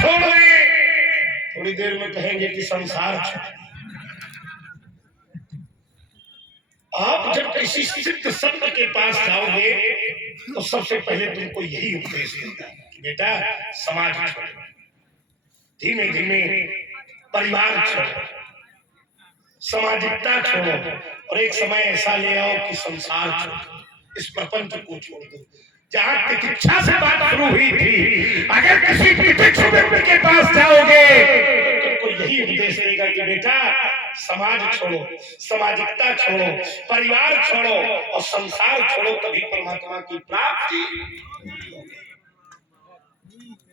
छोड़ दे, थोड़ी देर में कहेंगे कि संसार छोड़। आप जब किसी सिद्ध संत के पास जाओगे तो सबसे पहले तुमको यही उपदेश देगा कि बेटा समाज छोड़ो, धीमे धीमे परिवार छोड़ो, सामाजिकता छोड़ो, और एक समय ऐसा ले आओ कि संसार छोड़ो, इस प्रपंच को छोड़ दो। जहाँ तितिक्षा से बात शुरू हुई थी, अगर किसी तितिक्षु व्यक्ति के पास जाओगे तो तुमको यही उपदेश देगा कि बेटा समाज छोड़ो, सामाजिकता छोड़ो, परिवार छोड़ो और संसार छोड़ो, तभी परमात्मा की प्राप्ति।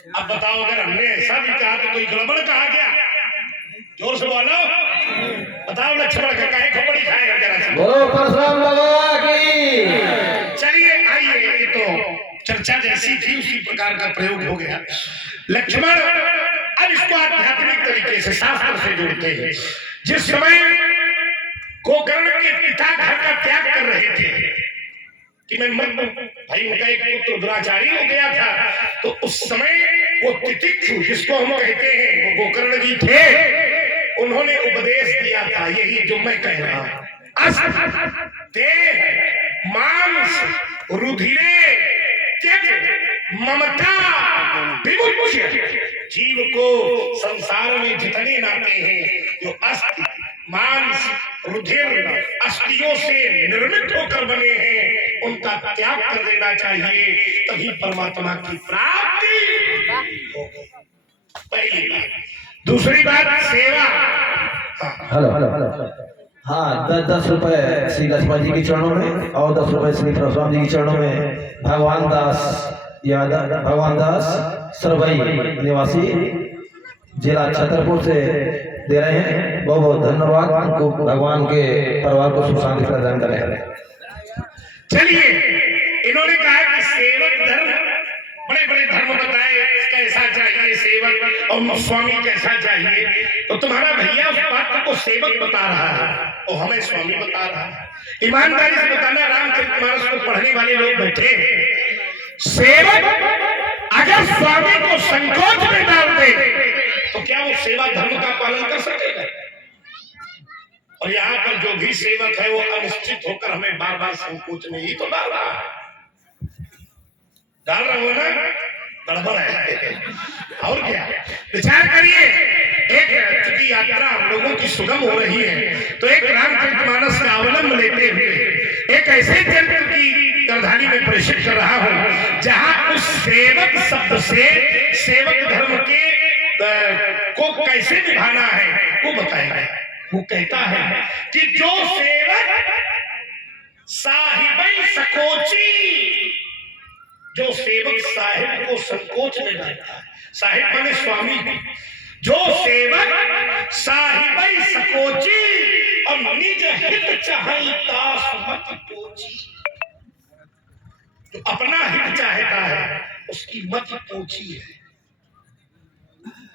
अब बताओ, अगर हमने ऐसा भी कहा तो कोई गड़बड़ कहा क्या? जोर से बोलो, बताओ लक्ष्मण का काहे खोपड़ी खाएगा जरा से? बोलो परशुराम बाबा की। चलिए आइए, ये तो चर्चा जैसी थी उसी प्रकार का प्रयोग हो गया। लक्ष्मण अब इसको आध्यात्मिक तरीके से शास्त्र से जोड़ते हैं। जिस समय गोकर्ण के पिता घर का त्याग कर रहे थे कि मैं मत भाई, उनका एक पुत्र दुराचारी हो गया था, तो उस समय वो तितिक्षु जिसको हम कहते हैं वो गोकर्ण जी थे, उन्होंने उपदेश दिया था यही जो मैं कह रहा हूं। अस्त देह मांस रुधिरे त्यज ममता विमुच्य। जीव को संसार में जितने नाते हैं जो अस्थि मांस रुधिर अस्थियों से निर्मित होकर बने हैं, उनका त्याग कर देना चाहिए, तभी परमात्मा की प्राप्ति होगी। पहली बात। दूसरी बात सेवा। हेलो हाँ, 10 रुपए श्री लक्ष्मण जी के चरणों में और 10 रुपए श्री परशुराम जी के चरणों में भगवान दास यादव, भगवान दास सरवई निवासी जिला छतरपुर से दे रहे हैं। बहुत बहुत धन्यवाद। उनको भगवान के परिवार को सुख शांति प्रदान करें। चलिए, इन्होंने कहा कि सेवक धर्म, बड़े बड़े धर्म बताए कैसा चाहिए सेवक और स्वामी कैसा चाहिए, तो तुम्हारा भैया उस बात को सेवक बता रहा है और हमें स्वामी बता रहा है। ईमानदारी से बताना, रामचरितमानस को पढ़ने वाले लोग बैठे हैं, सेवक अगर स्वामी को संकोच में डाल दे तो क्या वो सेवा धर्म का पालन कर सकेगा? और यहाँ पर जो भी सेवक है वो अनिश्चित होकर हमें बार बार संकोच में ही तो डाल रहा है। डाल रहा हो ना, गड़बड़ है। और क्या विचार करिए, एक चूंकि यात्रा हम लोगों की सुगम हो रही है तो एक रामचरितमानस का अवलंब लेते हुए एक ऐसे जन्म की राजधानी में प्रेषित कर रहा हूं जहां उस सेवक शब्द से सेवक धर्म के को कैसे निभाना है वो बताएगा। वो कहता है कि जो सेवक साहिब सकोची, जो सेवक साहिब को संकोच में डालता है, साहिब माने स्वामी, जो सेवक साहिब सकोची और निज हित चाहई दास मत पोची, जो अपना हित चाहता है उसकी मत पोची है,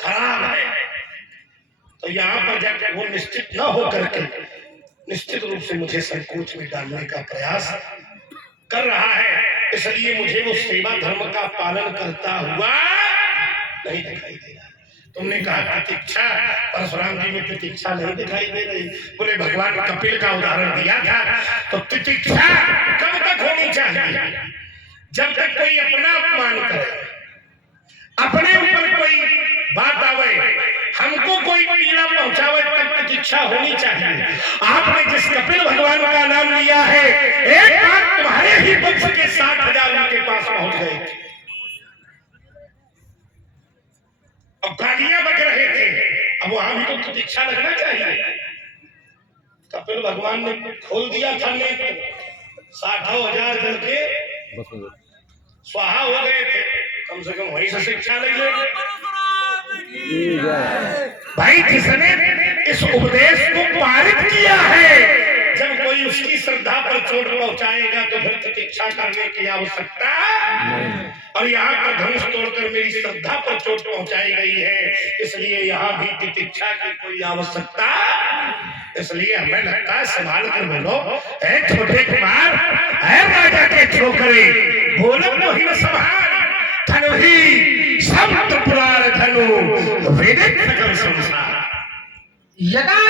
खराब है। तो यहाँ पर जब वो निश्चित न हो करके निश्चित रूप से मुझे संकोच में डालने का प्रयास कर रहा है, इसलिए मुझे वो सेवा धर्म का पालन करता हुआ नहीं दिखाई दे रहा। तुमने कहा प्रतीक्षा, परशुराम जी में प्रतीक्षा नहीं दिखाई दे रही। बोले भगवान कपिल का उदाहरण दिया था, तो प्रतीक्षा कब तक होनी चाहिए? जब तक कोई अपना अपमान करे, अपने ऊपर कोई बात आवे, हमको कोई पीड़ा पहुंचावे, तब प्रतीक्षा होनी चाहिए। आपने जिस कपिल भगवान का नाम लिया है, एक बार तुम्हारे ही वंश के 60,000 उनके पास पहुंच गए थे और गालियां बक रहे थे, अब वहां भी तो प्रतीक्षा लगना चाहिए। कपिल भगवान ने खोल दिया था नेत्र, 60,000 जल के स्वाहा हो गए थे, कम से कम वहीं से शिक्षा ले ले। भाई जिसने इस उपदेश को पारित किया है, जब कोई उसकी श्रद्धा पर चोट पहुंचाएगा तो फिर प्रतीक्षा करने की आवश्यकता। और यहाँ पर धनुष तोड़कर मेरी श्रद्धा पर चोट पहुंचाई गई है, इसलिए यहाँ भी प्रतीक्षा की कोई आवश्यकता। इसलिए हमें लगता है संभाल कर बोलो, ऐ छोटे कुमार, ऐ राजा के छोकरे, बोलो तो ही न संभाल, धन ही संत पुराण धन जानो वेदिक सकल संसार यदा